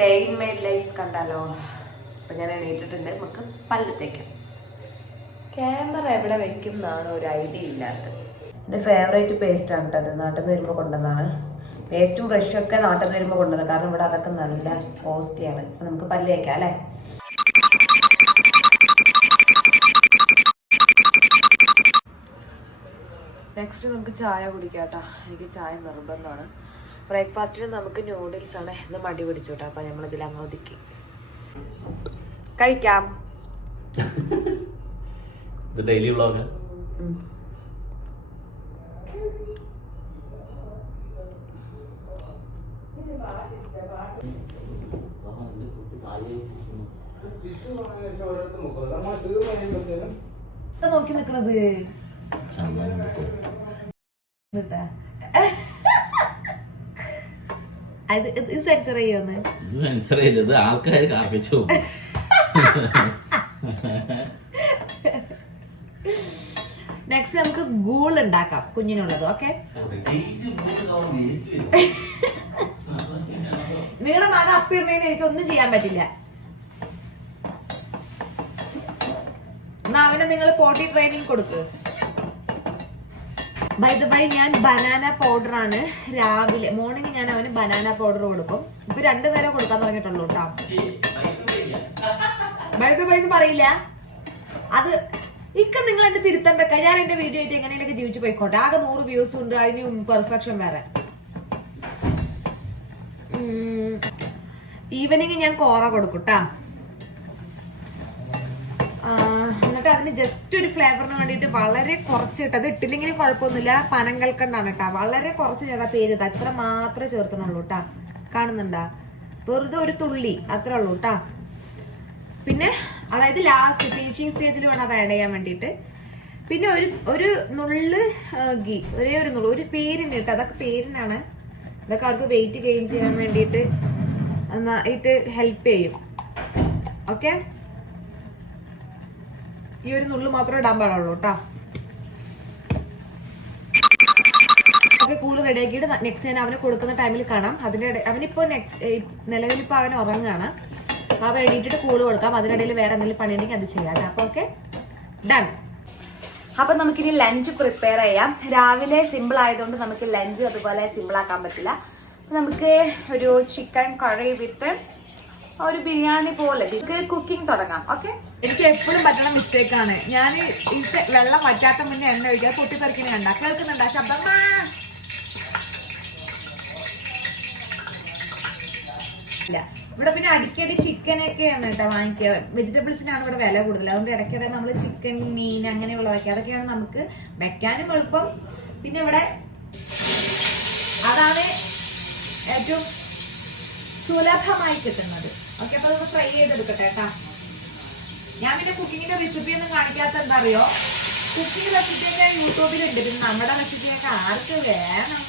Day in my life കണ്ടാലോ? അപ്പം ഞാൻ എണീറ്റിട്ടുണ്ട്. നമുക്ക് പല്ല് തേക്കാം. ക്യാമറ എവിടെ വെക്കും എന്നാണ് ഒരു ഐഡിയ ഇല്ലാത്തത്. എൻ്റെ ഫേവറേറ്റ് പേസ്റ്റാണ് കേട്ടോ. അത് നാട്ടിൽ നിന്ന് വരുമ്പോൾ കൊണ്ടുവന്നതാണ്. പേസ്റ്റും ബ്രഷും ഒക്കെ നാട്ടിൽ നിന്ന് വരുമ്പോൾ കൊണ്ടുവന്നത്. കാരണം ഇവിടെ അതൊക്കെ നല്ല കോസ്റ്റ്ലിയാണ്. അപ്പം നമുക്ക് പല്ല് തേക്കാം അല്ലേ? നെക്സ്റ്റ് നമുക്ക് ചായ കുടിക്കാം കേട്ടോ. എനിക്ക് ചായ നിർബന്ധമാണ്. ബ്രേക്ക്ഫാസ്റ്റിന് നമുക്ക് നൂഡിൽസ് ആണ്. ഇന്ന് മടി പിടിച്ചു കേട്ടോ. അപ്പം നമ്മളിതിൽ അങ്ങ് ഒതുക്കി കഴിക്കാം. ഡെയിലി വ്ളോഗ് നോക്കി നിക്കണത് സെൻസർ ചെയ്യോന്ന് സെൻസർ ചെയ്തത് ആൾക്കാർ കാർപ്പിച്ചു. നെക്സ്റ്റ് നമുക്ക് ഗൂൾ ഉണ്ടാക്കാം കുഞ്ഞിനുള്ളത്. ഓക്കെ, നിങ്ങളുടെ മകൻ അപ്പിടുന്നതിന് എനിക്കൊന്നും ചെയ്യാൻ പറ്റില്ല. എന്നാ അവനെ നിങ്ങൾ പോട്ടി ട്രെയിനിങ് കൊടുക്ക്. ബൈ ദ ബൈ, ഞാൻ ബനാന പൗഡർ ആണ് രാവിലെ മോർണിംഗ് ഞാൻ അവന് ബനാന പൗഡർ കൊടുക്കും. ഇപ്പൊ 2 നേരം കൊടുക്കാൻ തുടങ്ങിയിട്ടുള്ളൂ കേട്ടോ. ബൈ ദ ബൈ എന്ന് പറയില്ല. അത് ഇക്ക നിങ്ങൾ എന്റെ തിരുത്തം വെക്കാം. ഞാൻ എന്റെ വീഡിയോ ആയിട്ട് എങ്ങനെയൊക്കെ ജീവിച്ചു പോയിക്കോട്ടെ. ആകെ 100 വ്യൂസ് ഉണ്ട്. അതിന് പെർഫെക്ഷൻ വേറെ. ഈവനിങ് ഞാൻ കോറ കൊടുക്കൂട്ടാ. എന്നിട്ട് അതിന് ജസ്റ്റ് ഒരു ഫ്ലേവറിന് വേണ്ടിയിട്ട് വളരെ കുറച്ച് ഇട്ട്, അത് ഇട്ടില്ലെങ്കിലും കുഴപ്പമൊന്നുമില്ല, പനം കൽക്കണ്ടാണ് കേട്ടാ. വളരെ കുറച്ച് ചേട്ടാ പേര് അത്ര മാത്രമേ ചേർത്തണുള്ളൂ കേട്ടാ. കാണുന്നുണ്ടാ? വെറുതെ ഒരു തുള്ളി അത്രേ ഉള്ളൂ കേട്ടാ. പിന്നെ അതായത് ലാസ്റ്റ് ഫിനിഷിങ് സ്റ്റേജിൽ വേണം അത് ആഡ് ചെയ്യാൻ വേണ്ടിയിട്ട്. പിന്നെ ഒരു നുള്ള് ഗീ, ഒരേ ഒരു നുള്ളു, ഒരു പേരിന് കേട്ടോ. അതൊക്കെ പേരിനാണ്. ഇതൊക്കെ അവർക്ക് വെയിറ്റ് ഗെയിൻ ചെയ്യാൻ വേണ്ടിയിട്ട് നന്നായിട്ട് ഹെൽപ്പ് ചെയ്യും. ഓക്കെ, ഈ ഒരു നുള്ളു മാത്രമേ ഇടാൻ പാടുള്ളൂ കേട്ടോ. ഓക്കെ, കൂള് റെഡിയാക്കിയിട്ട് നെക്സ്റ്റ് ഞാൻ അവന് കൊടുക്കുന്ന ടൈമിൽ കാണാം. അതിൻ്റെ അവനിപ്പോ നിലവിലിപ്പോ അവൻ ഉറങ്ങുകയാണ്. അവൻ എണീറ്റിട്ട് കൂള് കൊടുക്കാം. അതിനിടയിൽ വേറെ എന്തെങ്കിലും പണിയുണ്ടെങ്കിൽ അത് ചെയ്യാം. അപ്പൊ ഓക്കെ, ഡൺ. അപ്പൊ നമുക്കിനി ലഞ്ച് പ്രിപ്പയർ ചെയ്യാം. രാവിലെ സിമ്പിൾ ആയതുകൊണ്ട് നമുക്ക് ലഞ്ച് അതുപോലെ സിമ്പിൾ ആക്കാൻ പറ്റില്ല. നമുക്ക് ഒരു ചിക്കൻ കറി വിത്ത് ഒരു ബിരിയാണി പോലെ കുക്കിംഗ് തുടങ്ങാം. ഓക്കെ, എനിക്ക് എപ്പോഴും പറ്റണ മിസ്റ്റേക്ക് ആണ്. ഞാൻ ഇത് വെള്ളം വറ്റാത്ത മുന്നേ എണ്ണ ഒഴിക്കുക. പൊട്ടിത്തെറിക്കുന്ന കണ്ട കേൾക്കുന്നുണ്ടാ ശബ്ദം? ഇല്ല, ഇവിടെ പിന്നെ അടിക്കടി ചിക്കനൊക്കെയാണ് കേട്ടോ വാങ്ങിക്കുക. വെജിറ്റബിൾസിനാണ് ഇവിടെ വില കൂടുതൽ. അതുകൊണ്ട് ഇടയ്ക്കിടെ നമ്മൾ ചിക്കൻ, മീൻ അങ്ങനെയുള്ളതൊക്കെ അതൊക്കെയാണ് നമുക്ക് വെക്കാനും എളുപ്പം. പിന്നെ ഇവിടെ അതാണ് ഏറ്റവും സുലഭമായി കിട്ടുന്നത്. ഓക്കെ, അപ്പൊ അതൊന്ന് ഫ്രൈ ചെയ്തെടുക്കട്ടെ കേട്ടാ. ഞാൻ പിന്നെ കുക്കിങ്ങിന്റെ റെസിപ്പി ഒന്നും കാണിക്കാത്ത എന്താ അറിയോ? കുക്കിംഗ് റെസിപ്പിയൊക്കെ യൂട്യൂബിലുണ്ട്. പിന്നെ നമ്മുടെ റെസിപ്പിയൊക്കെ ആർക്ക് വേണം?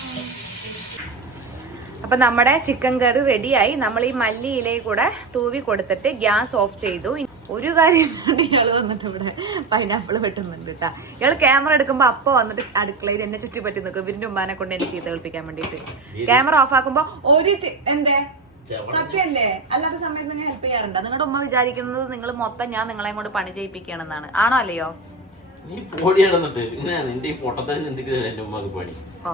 അപ്പൊ നമ്മുടെ ചിക്കൻ കറി റെഡിയായി. നമ്മൾ ഈ മല്ലി ഇലയിൽ കൂടെ തൂവി കൊടുത്തിട്ട് ഗ്യാസ് ഓഫ് ചെയ്തു. ഒരു കാര്യം ഇയാള് വന്നിട്ട് ഇവിടെ പൈനാപ്പിൾ വെട്ടുന്നുണ്ട് കേട്ടാ. ഇയാള് ക്യാമറ എടുക്കുമ്പോ അപ്പൊ വന്നിട്ട് അടുക്കളയിൽ എന്നെ ചുറ്റിപ്പറ്റി നിൽക്കും. ഇവരിന്റെ ഉമ്മാനെ കൊണ്ട് എന്നെ ചീത്ത കളിപ്പിക്കാൻ വേണ്ടിട്ട്. ക്യാമറ ഓഫ് ആക്കുമ്പോ ഒരു എന്തേ സത്യല്ലേ? അല്ലാത്ത സമയത്ത് നിങ്ങൾ ഹെൽപ്പ് ചെയ്യാറുണ്ടോ? നിങ്ങളുടെ ഉമ്മ വിചാരിക്കുന്നത് നിങ്ങൾ മൊത്തം ഞാൻ നിങ്ങളെ കൊണ്ട് പണി ചെയ്യിപ്പിക്കുകയാണെന്നാണ്. ആണോ അല്ലയോ? ഓ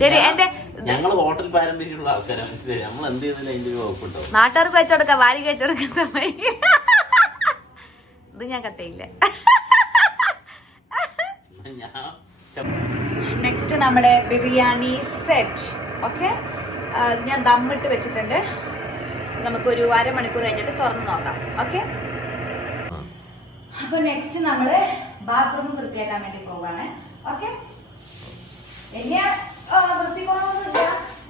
ശരി. എന്റെ ഞങ്ങള് ഹോട്ടൽ പാരമ്പര്യമുള്ള ആൾക്കാരാണ്, മനസ്സിലായി. നമ്മൾ എന്ത് ചെയ്താലും അതിന്റെ ഒരു വകുപ്പുണ്ടോ? നാട്ടുകാർക്ക് വെച്ചോടുക്ക, വാരി കഴിച്ചോടുക്കാൻ സമയം. ഇത് ഞാൻ കട്ടയില്ല. നെക്സ്റ്റ് നമ്മുടെ ബിരിയാണി സെറ്റ്. ഓക്കെ, ഞാൻ ദമ്മിട്ട് വെച്ചിട്ടുണ്ട്. നമുക്കൊരു അരമണിക്കൂർ കഴിഞ്ഞിട്ട് തുറന്ന് നോക്കാം. ഓക്കെ, അപ്പൊ നെക്സ്റ്റ് നമ്മള് ബാത്റൂം വൃത്തിയാക്കാൻ വേണ്ടി പോവാണ്. ഓക്കെ, വലിയ വൃത്തിക്കുറവൊന്നുമില്ല,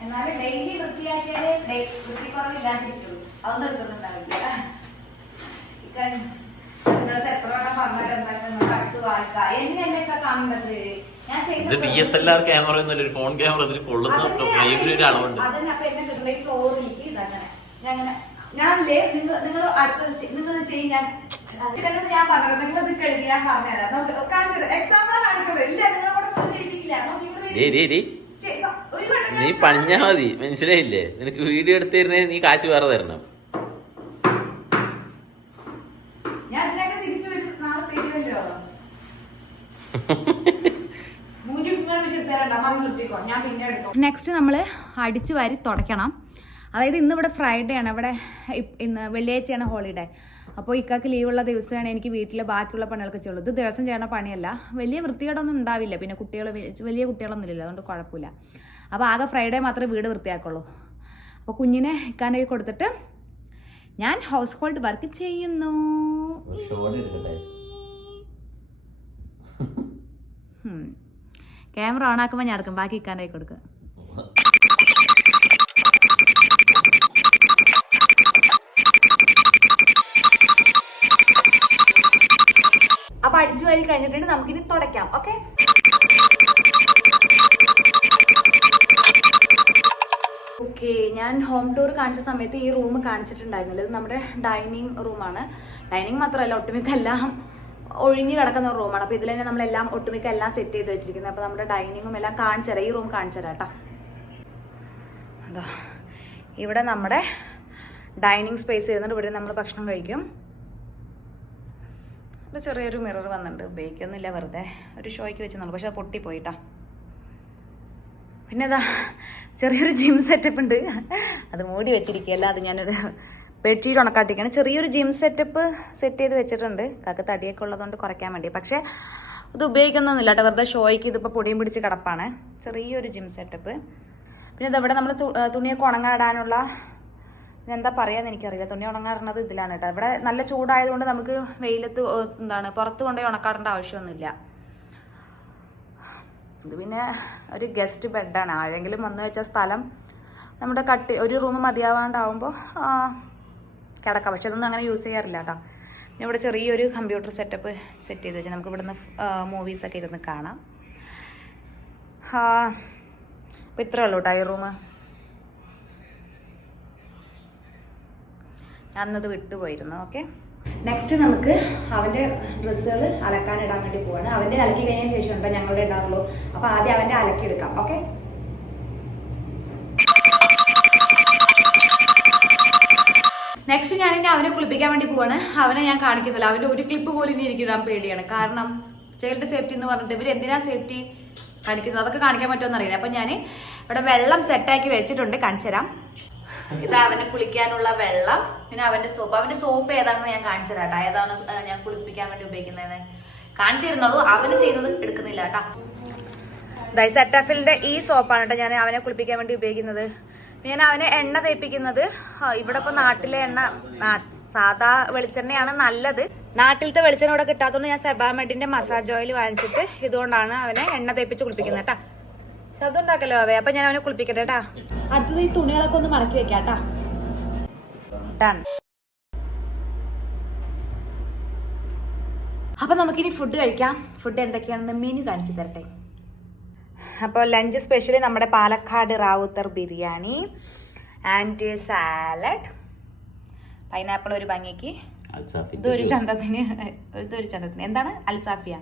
എന്നാലും ഡെയിലി വൃത്തിയാക്കിയാലേ വൃത്തിക്കുറവില്ലാതിരിക്കുള്ളൂ. അതൊന്നും എടുക്കുന്നുണ്ടാവില്ല. എത്ര വട്ടം പറഞ്ഞാലും എന്തായാലും അടുത്ത് വായിക്കാം. എന്നെയൊക്കെ കാണേണ്ടത് ഞാൻ DSLR ക്യാമറ എന്നൊരു ഫോൺ ക്യാമറ അതിൽ കൊള്ളുന്ന ഫ്രെയിമിൽ അളവുണ്ട്. അതന്നെ. അപ്പൊ എന്റെ വീട്ടിലെ ഫ്ലോറിലേക്ക് ഇതങ്ങനെ ഞാനില്ലേ നിങ്ങൾ അടുത്ത് നിങ്ങൾ ചെയ്യാൻ ഞാൻ പറഞ്ഞത് നിങ്ങൾ ഇത് കഴുകി ഞാൻ പറഞ്ഞുതരാം. കാണിച്ചത് എക്സാമ്പിളാണ് കാണിക്കുന്നത്. ഇല്ല, നിങ്ങളെ കൂടെ ചെയ്യിപ്പിക്കില്ല. നീ പണിഞ്ഞാ മതി, മനസ്സിലായില്ലേ? നിനക്ക് വീഡിയോ എടുത്തിരുന്നേ നീ കാശ് വേറെ തരണം. നെക്സ്റ്റ് നമ്മൾ അടിച്ചു വാരി തുടയ്ക്കണം. അതായത് ഇന്ന് ഇവിടെ ഫ്രൈഡേ ആണ്, ഇവിടെ ഇന്ന് വെള്ളിയാഴ്ചയാണ് ഹോളിഡേ. അപ്പോൾ ഇക്കാക്ക് ലീവുള്ള ദിവസമാണ് എനിക്ക് വീട്ടിൽ ബാക്കിയുള്ള പണികളൊക്കെ ചെയ്യുള്ളൂ. ഇത് ദിവസം ചെയ്യണ പണിയല്ല, വലിയ വൃത്തികേടൊന്നും ഉണ്ടാവില്ല. പിന്നെ കുട്ടികൾ വലിയ കുട്ടികളൊന്നും ഇല്ലല്ലോ, അതുകൊണ്ട് കുഴപ്പമില്ല. അപ്പോൾ ആകെ ഫ്രൈഡേ മാത്രമേ വീട് വൃത്തിയാക്കുള്ളൂ. അപ്പോൾ കുഞ്ഞിനെ ഇക്കാൻ്റെ കൊടുത്തിട്ട് ഞാൻ ഹൗസ് ഹോൾഡ് വർക്ക് ചെയ്യുന്നു. ക്യാമറ ഓൺ ആക്കുമ്പോൾ ഞാൻ എടുക്കും, ബാക്കി ഇക്കാൻ്റെ കൊടുക്കുക. അപ്പൊ അടിച്ചു വാരി കഴിഞ്ഞിട്ടുണ്ട്, നമുക്കിനി തുടയ്ക്കാം. ഓക്കെ, ഞാൻ ഹോം ടൂർ കാണിച്ച സമയത്ത് ഈ റൂം കാണിച്ചിട്ടുണ്ടായിരുന്നില്ല. ഇത് നമ്മുടെ ഡൈനിങ് റൂമാണ്. ഡൈനിങ് മാത്രമല്ല, ഒട്ടുമിക്ക എല്ലാം ഒഴിഞ്ഞു കിടക്കുന്ന ഒരു റൂമാണ്. അപ്പോൾ ഇതിൽ തന്നെ നമ്മളെല്ലാം ഒട്ടുമിക്ക എല്ലാം സെറ്റ് ചെയ്ത് വെച്ചിരിക്കുന്നത്. അപ്പോൾ നമ്മുടെ ഡൈനിങ്ങും എല്ലാം കാണിച്ചുതരാം, ഈ റൂം കാണിച്ചുതരാം കേട്ടോ. അതാ ഇവിടെ നമ്മുടെ ഡൈനിങ് സ്പേസ് വരുന്നുണ്ട്. ഇവിടെ നമ്മൾ ഭക്ഷണം കഴിക്കും. ഇവിടെ ചെറിയൊരു മിറർ വന്നിട്ടുണ്ട്, ഉപയോഗിക്കൊന്നുമില്ല, വെറുതെ ഒരു ഷോയ്ക്ക് വെച്ചെന്നുള്ളൂ. പക്ഷെ അത് പൊട്ടിപ്പോയിട്ടാ. പിന്നെ ഇതാ ചെറിയൊരു ജിം സെറ്റപ്പ് ഉണ്ട്, അത് മൂടി വെച്ചിരിക്കുകയല്ല, അത് ഞാനൊരു ബെഡ്ഷീറ്റ് ഉണക്കാട്ടിക്കാണ്. ചെറിയൊരു ജിം സെറ്റപ്പ് സെറ്റ് ചെയ്ത് വെച്ചിട്ടുണ്ട്, കാക്ക തടിയൊക്കെ ഉള്ളതുകൊണ്ട് കുറയ്ക്കാൻ വേണ്ടി. പക്ഷേ ഇത് ഉപയോഗിക്കുന്നൊന്നുമില്ല കേട്ടോ, വെറുതെ ഷോയ്ക്ക്. ഇതിപ്പോൾ പൊടിയും പിടിച്ച് കിടപ്പാണ്. ചെറിയൊരു ജിം സെറ്റപ്പ്. പിന്നെ ഇതവിടെ നമ്മൾ തുണിയൊക്കെ ഉണങ്ങാടാനുള്ള, എന്താ പറയാന്ന് എനിക്കറിയില്ല, തുണി ഉണങ്ങാടുന്നത് ഇതിലാണ് കേട്ടോ. ഇവിടെ നല്ല ചൂടായതുകൊണ്ട് നമുക്ക് വെയിലത്ത് പുറത്ത് കൊണ്ടുപോയി ഉണക്കാടേണ്ട ആവശ്യമൊന്നുമില്ല. ഇത് പിന്നെ ഒരു ഗസ്റ്റ് ബെഡാണ്, ആരെങ്കിലും വന്നു വെച്ച സ്ഥലം നമ്മുടെ ഒരു റൂം മതിയാവാണ്ടാവുമ്പോൾ കിടക്കാം. പക്ഷെ അതൊന്നും അങ്ങനെ യൂസ് ചെയ്യാറില്ല കേട്ടോ. പിന്നെ ഇവിടെ ചെറിയൊരു കമ്പ്യൂട്ടർ സെറ്റപ്പ് സെറ്റ് ചെയ്ത് വെച്ചാൽ നമുക്ക് ഇവിടുന്ന് മൂവീസൊക്കെ ഇരുന്ന് കാണാം. അപ്പോൾ ഇത്രേ ഉള്ളൂ കേട്ടോ ഈ റൂം. ഞാനത് വിട്ടുപോയിരുന്നു. ഓക്കെ, നെക്സ്റ്റ് നമുക്ക് അവൻ്റെ ഡ്രസ്സുകൾ അലക്കാനിടാൻ വേണ്ടി പോവാണ്. അവൻ്റെ അലക്കി കഴിഞ്ഞതിന് ശേഷം ഉണ്ടോ ഞങ്ങളുടെ ഇടാറുള്ളൂ. അപ്പോൾ ആദ്യം അവൻ്റെ അലക്കി എടുക്കാം. ഓക്കെ, നെക്സ്റ്റ് ഞാനിനി അവനെ കുളിപ്പിക്കാൻ വേണ്ടി പോവാണ്. അവനെ ഞാൻ കാണിക്കുന്നില്ല, അവൻ്റെ ഒരു ക്ലിപ്പ് പോലും ഇനി എനിക്ക് ഇടാൻ പേടിയാണ്. കാരണം ചൈൽഡ് സേഫ്റ്റി എന്ന് പറഞ്ഞിട്ട് ഇവർ എന്തിനാ സേഫ്റ്റി കാണിക്കുന്നത്, അതൊക്കെ കാണിക്കാൻ പറ്റുമെന്ന് അറിയില്ല. അപ്പം ഞാൻ ഇവിടെ വെള്ളം സെറ്റാക്കി വെച്ചിട്ടുണ്ട്, കാണിച്ചു തരാം. ഇത് അവനെ കുളിക്കാനുള്ള വെള്ളം, പിന്നെ അവന്റെ സോപ്പ് ഏതാണെന്ന് ഞാൻ കാണിച്ചു തരാം കേട്ടോ. ഏതാണ് ഞാൻ കുളിപ്പിക്കാൻ വേണ്ടി ഉപയോഗിക്കുന്നതെന്ന് കാണിച്ചു തരുന്നുള്ളൂ, അവന് ചെയ്യുന്നത് എടുക്കുന്നില്ല കേട്ടോ. സെറ്റാഫിലിന്റെ ഈ സോപ്പാണ് കേട്ടോ ഞാൻ അവനെ കുളിപ്പിക്കാൻ വേണ്ടി ഉപയോഗിക്കുന്നത്. ഞാൻ അവനെ എണ്ണ തേപ്പിക്കുന്നത് ഇവിടെ ഇപ്പൊ നാട്ടിലെ എണ്ണ, സാധാ വെളിച്ചെണ്ണയാണ് നല്ലത്. നാട്ടിലത്തെ വെളിച്ചെണ്ണ ഇവിടെ കിട്ടാത്തതുകൊണ്ട് ഞാൻ സെബാമെഡിന്റെ മസാജ് ഓയിൽ വാങ്ങിച്ചിട്ട് ഇതുകൊണ്ടാണ് അവനെ എണ്ണ തേപ്പിച്ച് കുളിപ്പിക്കുന്നത് കേട്ടാ. ശബ്ദം ഉണ്ടാക്കല്ലോ അവയെ. അപ്പൊ ഞാൻ അവനെ കുളിപ്പിക്കട്ടെ കേട്ടാ. അത് ഈ തുണികളൊക്കെ ഒന്ന് മടക്കി വെക്കാട്ടാ. അപ്പൊ നമുക്കിനി ഫുഡ് കഴിക്കാം. ഫുഡ് എന്തൊക്കെയാണെന്ന് മെനു കാണിച്ചു തരട്ടെ. അപ്പോൾ ലഞ്ച് സ്പെഷ്യലി നമ്മുടെ Palakkad Rawther biryani and salad, pineapple ഒരു ഭംഗിക്ക്, ഇതൊരു ചന്തത്തിന് എന്താണ് അൽസാഫിയ,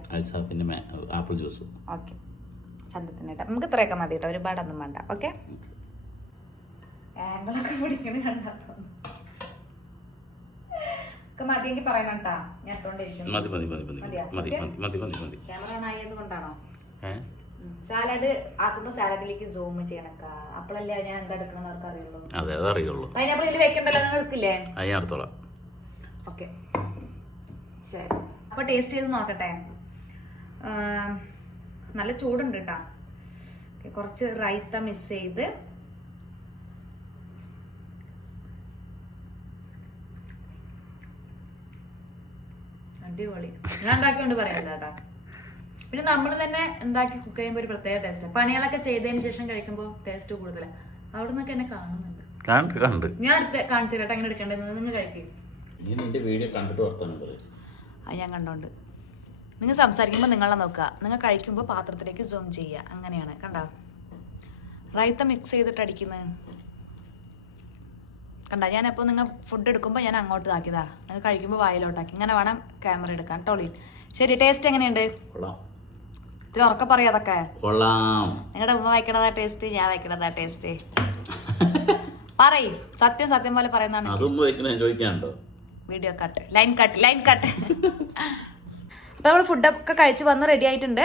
ആപ്പിൾ ജ്യൂസ്. ഓക്കെ, ചന്തത്തിന് കേട്ടോ. നമുക്ക് ഇത്രയൊക്കെ മതി കേട്ടോ, ഒരുപാടൊന്നും വേണ്ട. ഓക്കെ, ആംഗിളൊക്കെ പിടിക്കണ കണ്ടാ മതിയെങ്കിൽ പറയണം കേട്ടാ. ഞാൻ ക്യാമറ ഓൺ ആയത് കൊണ്ടാണോ? സാലഡ് ആക്കുമ്പോ സാലഡിലേക്ക് സൂം ചെയ്യണക്ക, അപ്പോഴല്ലേ ഞാൻ എന്താ എടുക്കണമെന്ന് അവർക്ക് അറിയുള്ളൂ. പൈനാപ്പിൾ ഇതിൽ വെക്കണ്ടല്ലോ, നിങ്ങൾ എടുക്കില്ലേ? ഓക്കെ, ശരി. അപ്പൊ ടേസ്റ്റ് ചെയ്ത് നോക്കട്ടെ. നല്ല ചൂടുണ്ട് കേട്ടാ. കുറച്ച് റൈത്ത മിക്സ് ചെയ്ത് അടിപൊളി. ഞാൻ ഉണ്ടാക്കിക്കൊണ്ട് പറയാനില്ല കേട്ടാ. പിന്നെ നമ്മൾ തന്നെ ഉണ്ടാക്കി കുക്ക് ചെയ്യുമ്പോൾ ഒരു പ്രത്യേക ടേസ്റ്റാണ്. പണികളൊക്കെ ചെയ്തതിന് ശേഷം കഴിക്കുമ്പോൾ ടേസ്റ്റ് കൂടുതലാണ്. അവിടെ നിന്നൊക്കെ എന്നെ കാണുന്നുണ്ട്. ഞാൻ കാണിച്ചു തരാട്ടെ അങ്ങനെ എടുക്കേണ്ടത്. നിങ്ങൾ കഴിക്കും. അത് ഞാൻ കണ്ടോണ്ട്. നിങ്ങൾ സംസാരിക്കുമ്പോൾ നിങ്ങളെ നോക്കുക, നിങ്ങൾ കഴിക്കുമ്പോൾ പാത്രത്തിലേക്ക് സൂം ചെയ്യുക. അങ്ങനെയാണ് കണ്ടോ, റൈത്ത മിക്സ് ചെയ്തിട്ട് അടിക്കുന്നത് കണ്ട. ഞാനപ്പോൾ നിങ്ങൾ ഫുഡ് എടുക്കുമ്പോൾ ഞാൻ അങ്ങോട്ട് ആക്കിയതാ, നിങ്ങൾ കഴിക്കുമ്പോൾ വായിലോട്ടാക്കി. ഇങ്ങനെ വേണം ക്യാമറ എടുക്കാൻ. ടോളി ശരി. ടേസ്റ്റ് എങ്ങനെയുണ്ട്? ഇത്തിരി ഉറക്കം പറയാ അതൊക്കെ. കൊള്ളാം. നിങ്ങളുടെ ഉമ്മ വയ്ക്കണതാ ടേസ്റ്റ്, ഞാൻ വയ്ക്കണതാ ടേസ്റ്റ്. പറയും സത്യം പോലെ പറയുന്നതാണ്. അതൊന്നും വയ്ക്കണേ ചോദിക്കാനുണ്ടോ? Video cut, line cut. അപ്പൊ നമ്മൾ ഫുഡൊക്കെ കഴിച്ച് വന്ന് റെഡി ആയിട്ടുണ്ട്.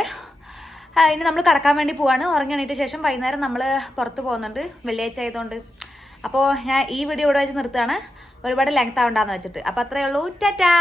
ഇനി നമ്മൾ കടക്കാൻ വേണ്ടി പോവാണ്. ഉറങ്ങി എണീറ്റ ശേഷം വൈകുന്നേരം നമ്മൾ പുറത്ത് പോകുന്നുണ്ട്, വെള്ളിയാഴ്ച ആയതുകൊണ്ട്. അപ്പോൾ ഞാൻ ഈ വീഡിയോ ഇവിടെ വെച്ച് നിർത്തുകയാണ്, ഒരുപാട് ലെങ്ത് ആവണ്ടാന്ന് വെച്ചിട്ട്. അപ്പോൾ അത്രയേ ഉള്ളൂ. ടാറ്റാ.